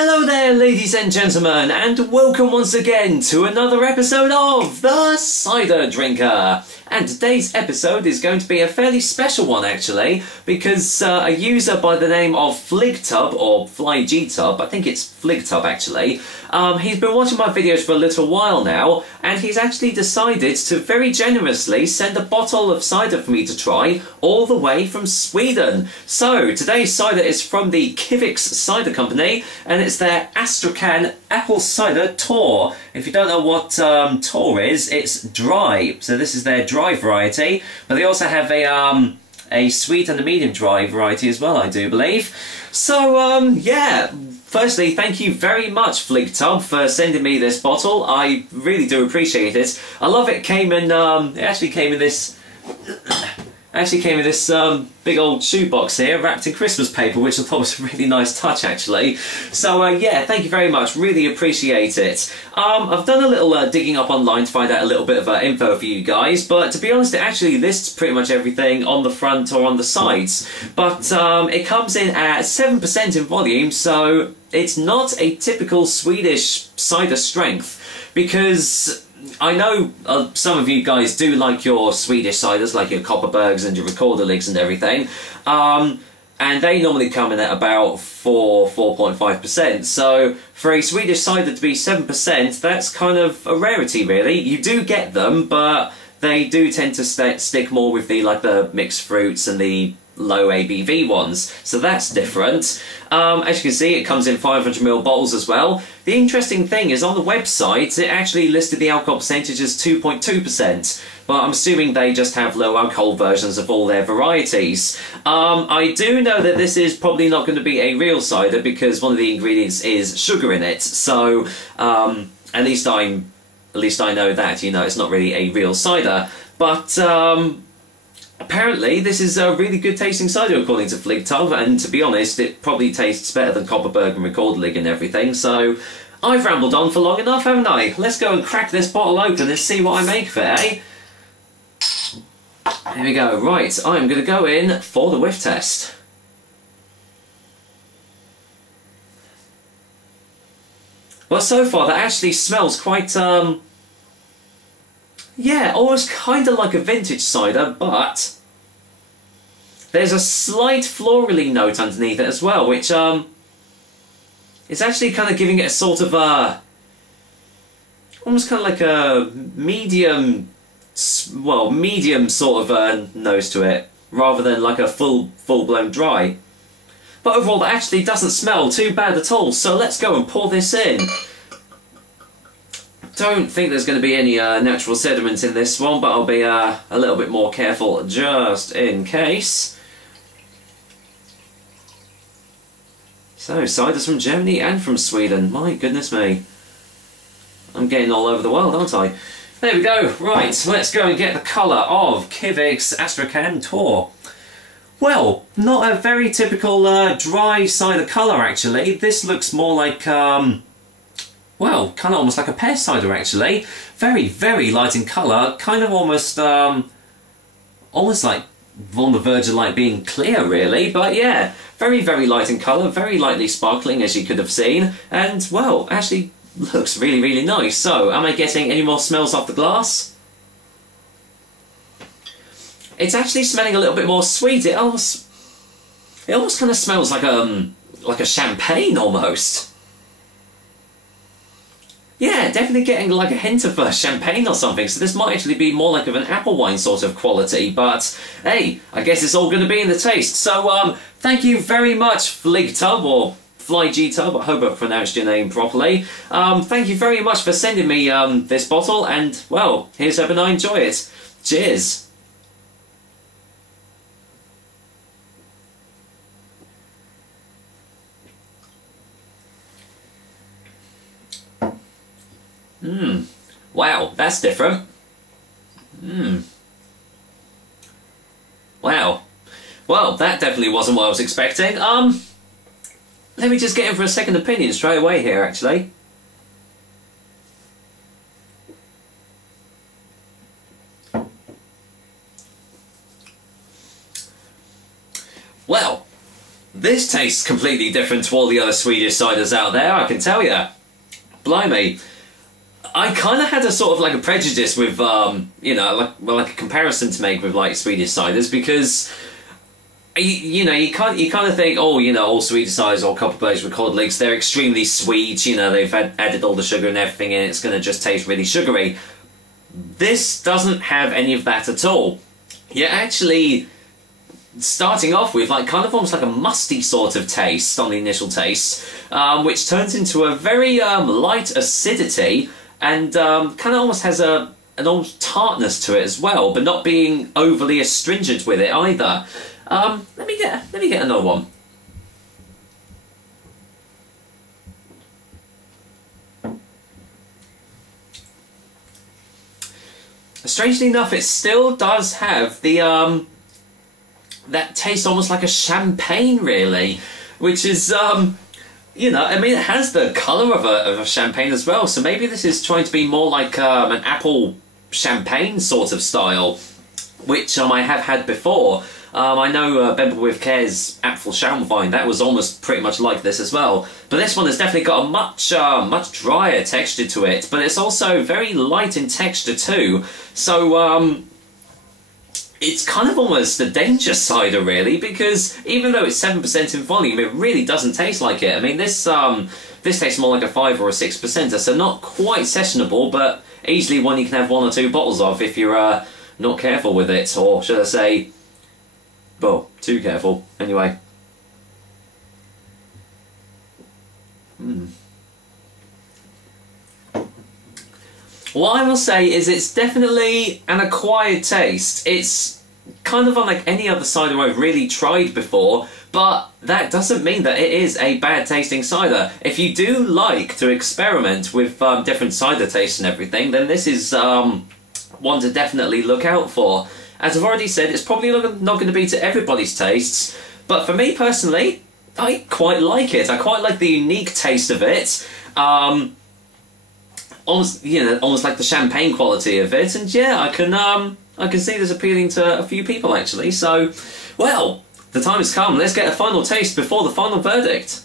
Hello there, ladies and gentlemen, and welcome once again to another episode of The Cider Drinker. And today's episode is going to be a fairly special one, actually, because a user by the name of FligTub, or FlyGTub, I think it's FligTub, actually, he's been watching my videos for a little while now, and he's actually decided to very generously send a bottle of cider for me to try, all the way from Sweden. So, today's cider is from the Kivix Cider Company, and it's their Astrakhan Apple Cider Tor. If you don't know what Tor is, it's dry. So this is their dry variety, but they also have a sweet and a medium dry variety as well, I do believe. So, yeah. Firstly, thank you very much, FligTub, for sending me this bottle. I really do appreciate it. I love it. It actually came in this big old shoebox here, wrapped in Christmas paper, which I thought was a really nice touch, actually. So, yeah, thank you very much. Really appreciate it. I've done a little digging up online to find out a little bit of info for you guys, but to be honest, it actually lists pretty much everything on the front or on the sides. But it comes in at 7% in volume, so it's not a typical Swedish cider strength, because I know some of you guys do like your Swedish ciders, like your Kopparbergs and your Rekorderligs and everything, and they normally come in at about 4.5%, so for a Swedish cider to be 7%, that's kind of a rarity, really. You do get them, but they do tend to stick more with the mixed fruits and the low ABV ones, so that's different. As you can see, it comes in 500ml bottles as well. The interesting thing is, on the website, it actually listed the alcohol percentage as 2.2%, but I'm assuming they just have low alcohol versions of all their varieties. I do know that this is probably not going to be a real cider, because one of the ingredients is sugar in it, so at least I know that, it's not really a real cider. But apparently, this is a really good tasting cider according to FligTub, and to be honest, it probably tastes better than Kopparberg and Rekorderlig and everything, so I've rambled on for long enough, haven't I? Let's go and crack this bottle open and see what I make of it, eh? Here we go. Right, I'm going to go in for the whiff test. Well, so far that actually smells quite, yeah, almost kind of like a vintage cider, but there's a slight florally note underneath it as well, which is actually kind of giving it a sort of almost kind of like a medium sort of nose to it, rather than like a full-blown dry. But overall, that actually doesn't smell too bad at all, so let's go and pour this in. Don't think there's going to be any natural sediment in this one, but I'll be a little bit more careful just in case. So, ciders from Germany and from Sweden. My goodness me. I'm getting all over the world, aren't I? There we go. Right, let's go and get the colour of Kivix Astrakhan Tor. Well, not a very typical dry cider colour, actually. This looks more like well, kind of almost like a pear cider, actually. Very, very light in colour, kind of almost like on the verge of like being clear, really. But yeah, very, very light in colour, very lightly sparkling, as you could have seen, and well, actually looks really, really nice. So, am I getting any more smells off the glass? It's actually smelling a little bit more sweet. It almost kind of smells like a champagne almost. Yeah, definitely getting like a hint of champagne or something, so this might actually be more like of an apple wine sort of quality, but hey, I guess it's all going to be in the taste. So, thank you very much, FligTub, or FlyGTub, I hope I pronounced your name properly. Thank you very much for sending me this bottle, and, well, here's hoping I enjoy it. Cheers! Wow, that's different. Wow. Well, that definitely wasn't what I was expecting. Let me just get in for a second opinion straight away here, actually. Well, This tastes completely different to all the other Swedish ciders out there, I can tell you. Blimey. I kind of had a sort of like a prejudice with, you know, like a comparison to make with like Swedish ciders, because you know, you kind of think, oh, you know, all Swedish ciders, all copper blades with cod legs, they're extremely sweet. You know, they've added all the sugar and everything in. It's going to just taste really sugary. This doesn't have any of that at all. You're actually starting off with like kind of almost like a musty sort of taste on the initial taste, which turns into a very light acidity, and kind of almost has an almost tartness to it as well, but not being overly astringent with it either. Let me get another one. Strangely enough, it still does have the that tastes almost like a champagne, really, which is you know, I mean, it has the colour of a champagne as well, so maybe this is trying to be more like an apple champagne sort of style, which I have had before. I know Bemble with Care's Apfel Schaumwein, that was almost pretty much like this as well. But this one has definitely got a much drier texture to it, but it's also very light in texture too. So it's kind of almost a danger cider, really, because even though it's 7% in volume, it really doesn't taste like it. I mean, this tastes more like a 5 or a 6%er, so not quite sessionable, but easily one you can have 1 or 2 bottles of if you're not careful with it, or should I say, well, too careful. Anyway. What I will say is it's definitely an acquired taste. It's kind of unlike any other cider I've really tried before, but that doesn't mean that it is a bad tasting cider. If you do like to experiment with different cider tastes and everything, then this is one to definitely look out for. As I've already said, it's probably not going to be to everybody's tastes, but for me personally, I quite like it. I quite like the unique taste of it. Almost, you know, almost like the champagne quality of it, and yeah, I can see this appealing to a few people actually. So, well, the time has come. Let's get a final taste before the final verdict.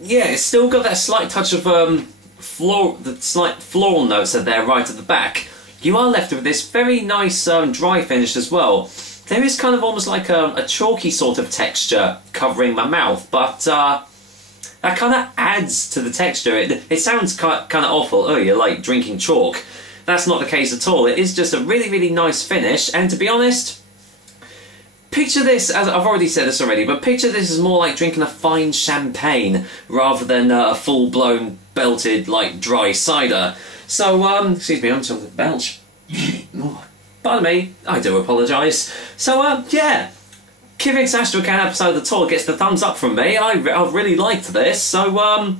Yeah, it's still got that slight touch of the slight floral notes are there right at the back. You are left with this very nice dry finish as well. There is kind of almost like a chalky sort of texture covering my mouth, but that kind of adds to the texture. It sounds kind of awful. Oh, you're like drinking chalk. That's not the case at all. It is just a really, really nice finish, and to be honest, picture this, as I've already said this already, but picture this as more like drinking a fine champagne rather than a full-blown, belted, like, dry cider. So, excuse me, I'm talking about belch. Pardon me, I do apologise. So, yeah, Kivik's Astrakhan episode of the tour gets the thumbs up from me. I really liked this, so,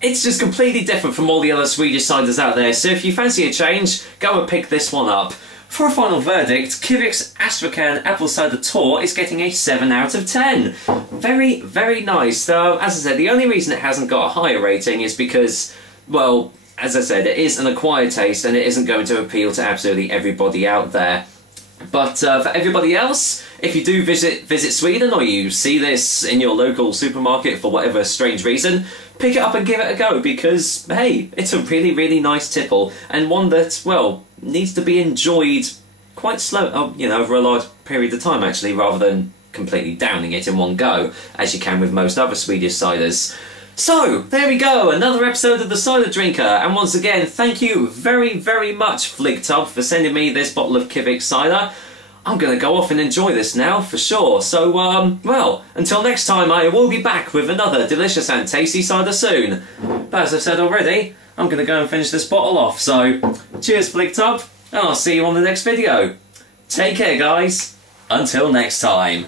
it's just completely different from all the other Swedish ciders out there, so if you fancy a change, go and pick this one up. For a final verdict, Kivik's Astrakhan Apple Cider Tour is getting a 7 out of 10. Very, very nice. Though, as I said, the only reason it hasn't got a higher rating is because, well, as I said, it is an acquired taste and it isn't going to appeal to absolutely everybody out there. But for everybody else, if you do visit Sweden or you see this in your local supermarket for whatever strange reason, pick it up and give it a go because, hey, it's a really, really nice tipple and one that, well, needs to be enjoyed quite slow, you know, over a large period of time actually, rather than completely downing it in one go, as you can with most other Swedish ciders. So, there we go, another episode of The Cider Drinker, and once again, thank you very, very much, Fligtub, for sending me this bottle of Kivik cider. I'm going to go off and enjoy this now, for sure. So, well, until next time, I will be back with another delicious and tasty cider soon. But as I've said already, I'm going to go and finish this bottle off, so cheers, Fligtub, and I'll see you on the next video. Take care, guys. Until next time.